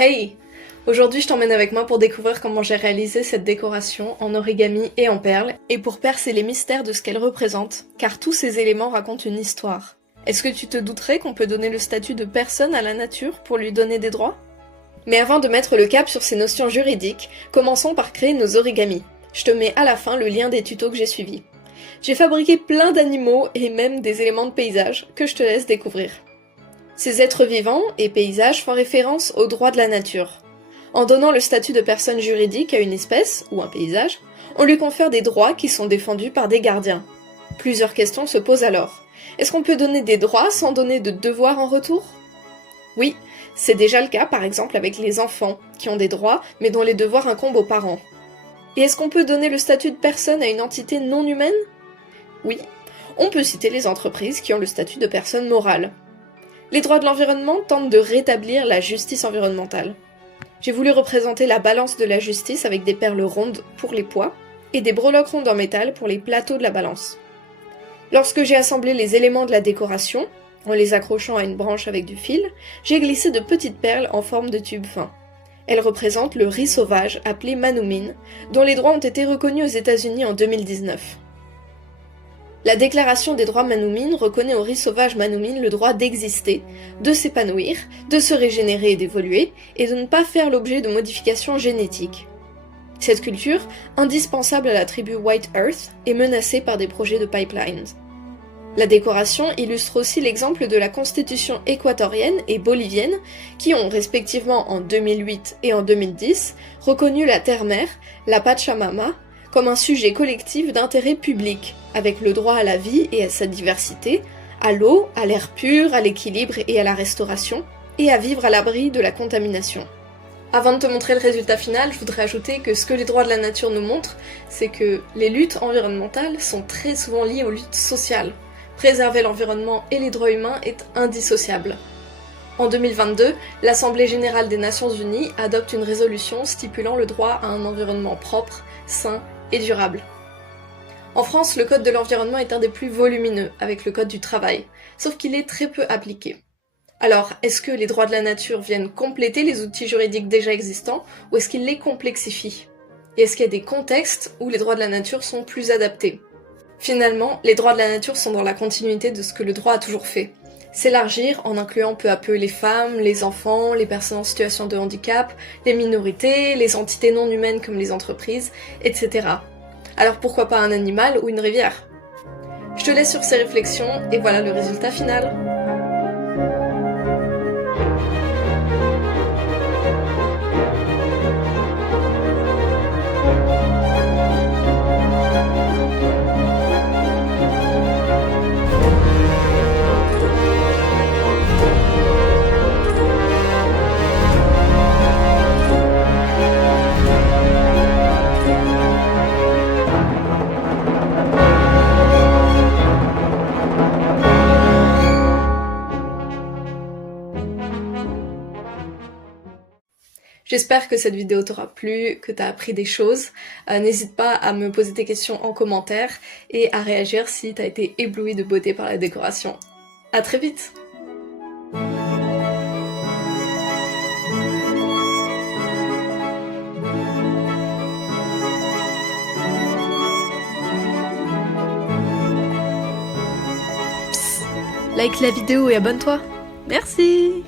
Hey! Aujourd'hui, je t'emmène avec moi pour découvrir comment j'ai réalisé cette décoration en origami et en perles, et pour percer les mystères de ce qu'elle représente, car tous ces éléments racontent une histoire. Est-ce que tu te douterais qu'on peut donner le statut de personne à la nature pour lui donner des droits? Mais avant de mettre le cap sur ces notions juridiques, commençons par créer nos origamis. Je te mets à la fin le lien des tutos que j'ai suivis. J'ai fabriqué plein d'animaux et même des éléments de paysage que je te laisse découvrir. Ces êtres vivants et paysages font référence aux droits de la nature. En donnant le statut de personne juridique à une espèce, ou un paysage, on lui confère des droits qui sont défendus par des gardiens. Plusieurs questions se posent alors. Est-ce qu'on peut donner des droits sans donner de devoirs en retour? Oui, c'est déjà le cas par exemple avec les enfants, qui ont des droits mais dont les devoirs incombent aux parents. Et est-ce qu'on peut donner le statut de personne à une entité non humaine? Oui, on peut citer les entreprises qui ont le statut de personne morale. Les droits de l'environnement tentent de rétablir la justice environnementale. J'ai voulu représenter la balance de la justice avec des perles rondes pour les poids et des breloques rondes en métal pour les plateaux de la balance. Lorsque j'ai assemblé les éléments de la décoration, en les accrochant à une branche avec du fil, j'ai glissé de petites perles en forme de tube fin. Elles représentent le riz sauvage appelé manoomin, dont les droits ont été reconnus aux États-Unis en 2019. La Déclaration des droits manoomin reconnaît au riz sauvage manoomin le droit d'exister, de s'épanouir, de se régénérer et d'évoluer, et de ne pas faire l'objet de modifications génétiques. Cette culture, indispensable à la tribu White Earth, est menacée par des projets de pipelines. La décoration illustre aussi l'exemple de la constitution équatorienne et bolivienne qui ont, respectivement en 2008 et en 2010, reconnu la terre-mère, la Pachamama, comme un sujet collectif d'intérêt public, avec le droit à la vie et à sa diversité, à l'eau, à l'air pur, à l'équilibre et à la restauration, et à vivre à l'abri de la contamination. Avant de te montrer le résultat final, je voudrais ajouter que ce que les droits de la nature nous montrent, c'est que les luttes environnementales sont très souvent liées aux luttes sociales. Préserver l'environnement et les droits humains est indissociable. En 2022, l'Assemblée générale des Nations unies adopte une résolution stipulant le droit à un environnement propre, sain et durable. En France, le code de l'environnement est un des plus volumineux, avec le code du travail, sauf qu'il est très peu appliqué. Alors, est-ce que les droits de la nature viennent compléter les outils juridiques déjà existants, ou est-ce qu'ils les complexifient? Et est-ce qu'il y a des contextes où les droits de la nature sont plus adaptés? Finalement, les droits de la nature sont dans la continuité de ce que le droit a toujours fait. S'élargir en incluant peu à peu les femmes, les enfants, les personnes en situation de handicap, les minorités, les entités non humaines comme les entreprises, etc. Alors pourquoi pas un animal ou une rivière? Je te laisse sur ces réflexions et voilà le résultat final. J'espère que cette vidéo t'aura plu, que t'as appris des choses. N'hésite pas à me poser tes questions en commentaire et à réagir si t'as été ébloui de beauté par la décoration. À très vite! Like la vidéo et abonne-toi! Merci!